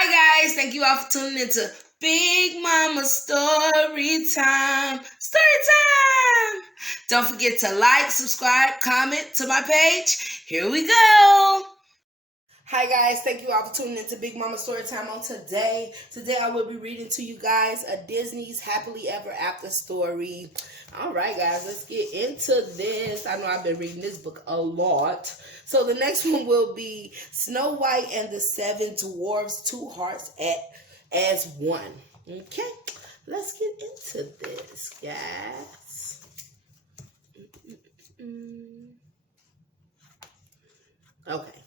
Hi guys, thank you all for tuning into Big Mama Story Time. Story Time! Don't forget to like, subscribe, comment to my page. Here we go. Hi guys, thank you all for tuning into Big Mama Story Time on today. Today I will be reading to you guys a Disney's Happily Ever After story. All right guys, let's get into this. I know I've been reading this book a lot. So the next one will be Snow White and the Seven Dwarfs, Two Hearts as One. Okay, let's get into this, guys. Okay.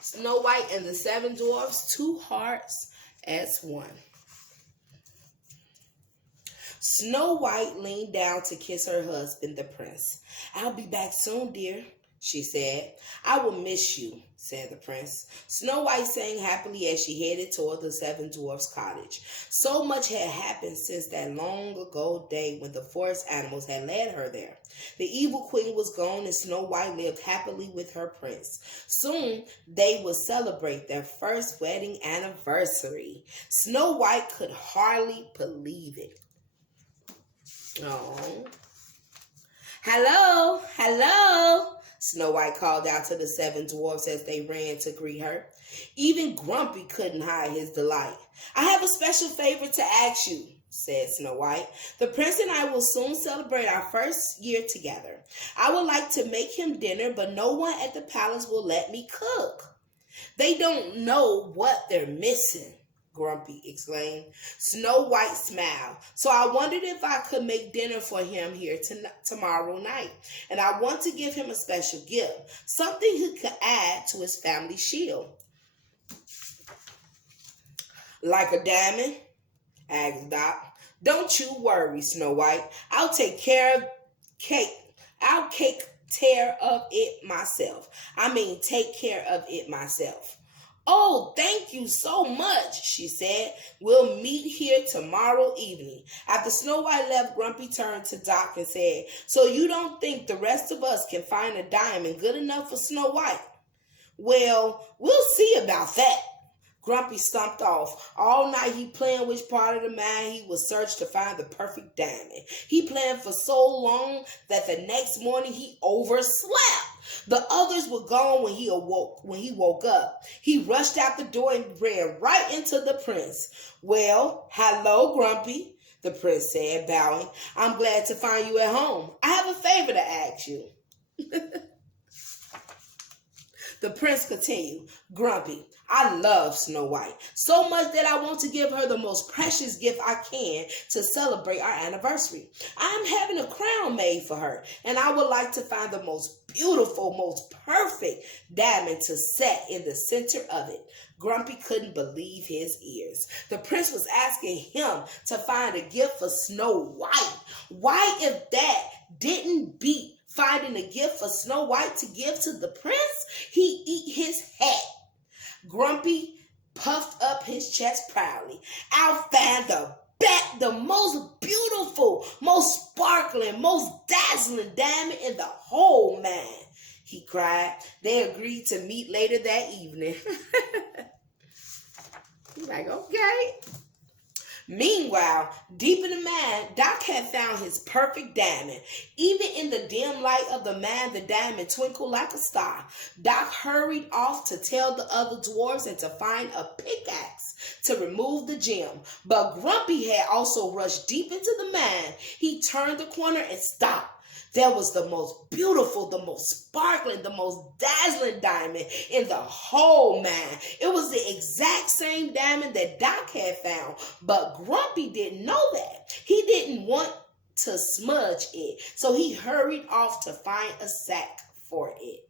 Snow White and the Seven Dwarfs, Two Hearts as One. Snow White leaned down to kiss her husband, the prince. "I'll be back soon, dear," she said. "I will miss you," said the prince. Snow White sang happily as she headed toward the Seven Dwarfs' cottage. So much had happened since that long ago day when the forest animals had led her there. The evil queen was gone and Snow White lived happily with her prince. Soon they would celebrate their first wedding anniversary. Snow White could hardly believe it. Oh. "Hello, hello," Snow White called out to the seven dwarfs as they ran to greet her. Even Grumpy couldn't hide his delight. "I have a special favor to ask you," said Snow White. "The prince and I will soon celebrate our first year together. I would like to make him dinner, but no one at the palace will let me cook." "They don't know what they're missing," Grumpy exclaimed. Snow White smiled. "So I wondered if I could make dinner for him here tomorrow night. And I want to give him a special gift, something he could add to his family shield." "Like a diamond?" asked Dot. "Don't you worry, Snow White. I'll take care of it myself. Take care of it myself." "Oh, thank you so much," she said. "We'll meet here tomorrow evening." After Snow White left, Grumpy turned to Doc and said, "So you don't think the rest of us can find a diamond good enough for Snow White?" "Well, we'll see about that." Grumpy stomped off. All night he planned which part of the mine he would search to find the perfect diamond. He planned for so long that the next morning he overslept. The others were gone when he woke up. He rushed out the door and ran right into the prince. "Well, hello, Grumpy," the prince said, bowing. "I'm glad to find you at home. I have a favor to ask you." The prince continued, "Grumpy, I love Snow White so much that I want to give her the most precious gift I can to celebrate our anniversary. I'm having a crown made for her, and I would like to find the most beautiful, most perfect diamond to set in the center of it." Grumpy couldn't believe his ears. The prince was asking him to find a gift for Snow White. Why, if that didn't beat finding a gift for Snow White to give to the prince, he'd eat his hat. Grumpy puffed up his chest proudly. "I'll find the most beautiful, most sparkling, most dazzling diamond in the whole mine," he cried. They agreed to meet later that evening. He's like, "Okay." Meanwhile, deep in the mine, Doc had found his perfect diamond. Even in the dim light of the mine, the diamond twinkled like a star. Doc hurried off to tell the other dwarves and to find a pickaxe to remove the gem. But Grumpy had also rushed deep into the mine. He turned the corner and stopped. There was the most beautiful, the most sparkling, the most dazzling diamond in the whole mine. It was the exact same diamond that Doc had found, but Grumpy didn't know that. He didn't want to smudge it, so he hurried off to find a sack for it.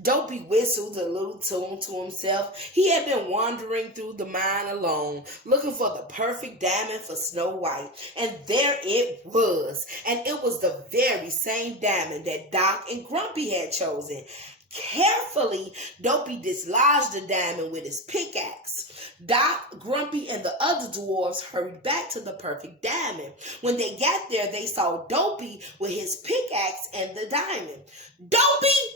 Dopey whistled a little tune to himself. He had been wandering through the mine alone, looking for the perfect diamond for Snow White. And there it was. And it was the very same diamond that Doc and Grumpy had chosen. Carefully, Dopey dislodged the diamond with his pickaxe. Doc, Grumpy, and the other dwarves hurried back to the perfect diamond. When they got there, they saw Dopey with his pickaxe and the diamond. "Dopey!"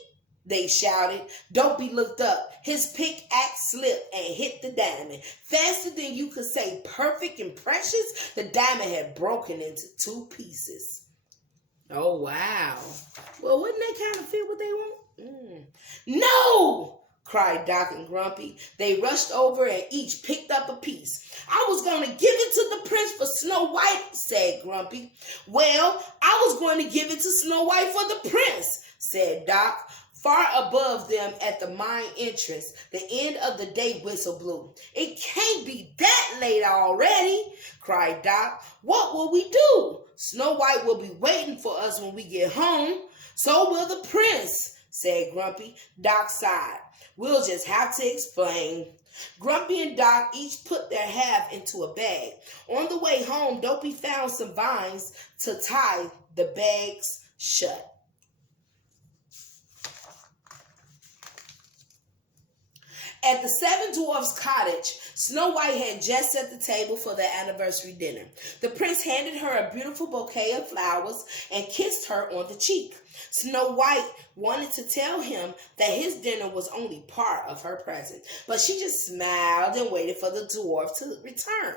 they shouted. Dopey looked up. His pickaxe slipped and hit the diamond. Faster than you could say perfect and precious, the diamond had broken into 2 pieces. Oh, wow. Well, wouldn't that kind of fit what they want? No! Cried Doc and Grumpy. They rushed over and each picked up a piece. I was going to give it to the prince for Snow White, said Grumpy. Well, I was going to give it to Snow White for the prince, said Doc. Far above them at the mine entrance, the end of the day whistle blew. It can't be that late already, cried Doc. What will we do? Snow White will be waiting for us when we get home. So will the prince, said Grumpy. Doc sighed. We'll just have to explain. Grumpy and Doc each put their half into a bag. On the way home, Dopey found some vines to tie the bags shut. At the 7 Dwarfs' cottage, Snow White had just set the table for their anniversary dinner. The prince handed her a beautiful bouquet of flowers and kissed her on the cheek. Snow White wanted to tell him that his dinner was only part of her present, but she just smiled and waited for the dwarf to return.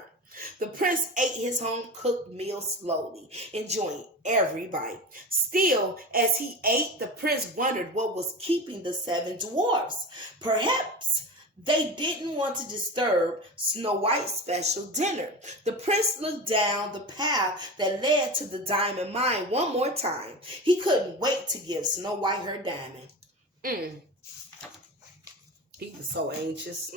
The prince ate his home-cooked meal slowly, enjoying every bite. Still, as he ate, the prince wondered what was keeping the 7 dwarfs. Perhaps they didn't want to disturb Snow White's special dinner. The prince looked down the path that led to the diamond mine one more time. He couldn't wait to give Snow White her diamond. He was so anxious.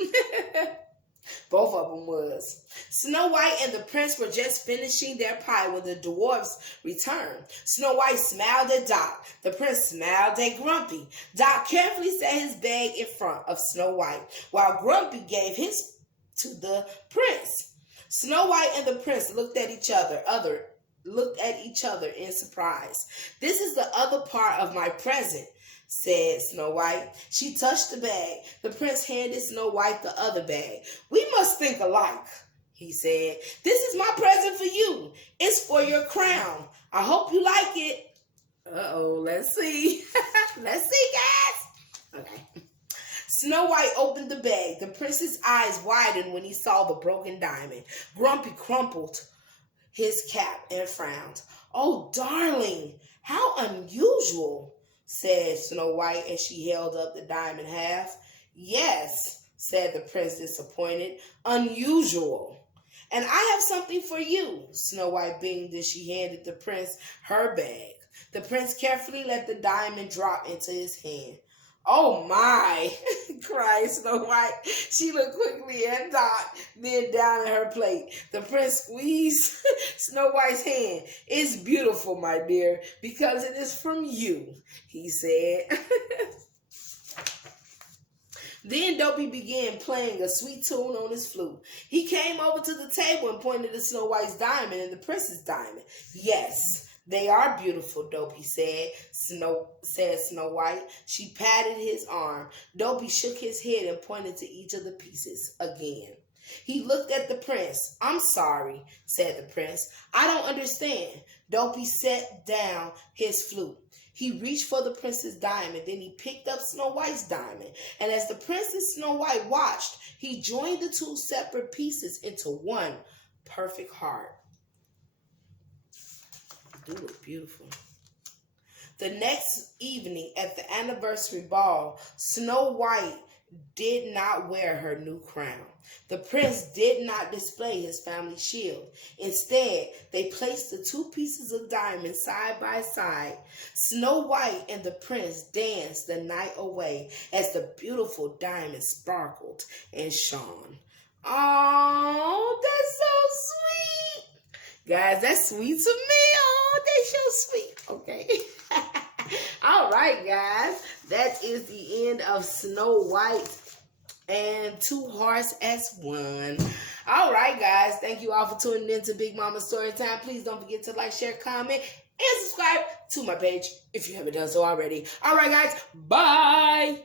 Both of them was. Snow White and the prince were just finishing their pie when the dwarfs returned. Snow White smiled at Doc. The prince smiled at Grumpy. Doc carefully set his bag in front of Snow White, while Grumpy gave his to the prince. Snow White and the prince looked at each other in surprise. This is the other part of my present, said Snow White. She touched the bag. The prince handed Snow White the other bag. We must think alike, he said. This is my present for you. It's for your crown. I hope you like it. Uh-oh, let's see. Let's see, guys. Okay. Snow White opened the bag. The prince's eyes widened when he saw the broken diamond. Grumpy crumpled his cap and frowned. Oh, darling, how unusual, said Snow White as she held up the diamond half. Yes, said the prince, disappointed. Unusual. And I have something for you, Snow White beamed as she handed the prince her bag. The prince carefully let the diamond drop into his hand. Oh my, cried Snow White. She looked quickly at Dot, then down at her plate. The prince squeezed Snow White's hand. It's beautiful, my dear, because it is from you, he said. Then Dopey began playing a sweet tune on his flute. He came over to the table and pointed to Snow White's diamond and the prince's diamond. Yes, they are beautiful, Dopey said Snow White. She patted his arm. Dopey shook his head and pointed to each of the pieces again. He looked at the prince. I'm sorry, said the prince. I don't understand. Dopey set down his flute. He reached for the prince's diamond. Then he picked up Snow White's diamond. And as the prince and Snow White watched, he joined the two separate pieces into one perfect heart. They do look beautiful. The next evening at the anniversary ball, Snow White did not wear her new crown. The prince did not display his family shield. Instead, they placed the two pieces of diamond side by side. Snow White and the prince danced the night away as the beautiful diamond sparkled and shone. Oh, that's so sweet. Guys, that's sweet to me. Oh, that's so sweet. Okay. All right, guys. That is the end of Snow White and Two Hearts as One. All right, guys. Thank you all for tuning in to Big Mama Storytime. Please don't forget to like, share, comment, and subscribe to my page if you haven't done so already. All right, guys. Bye.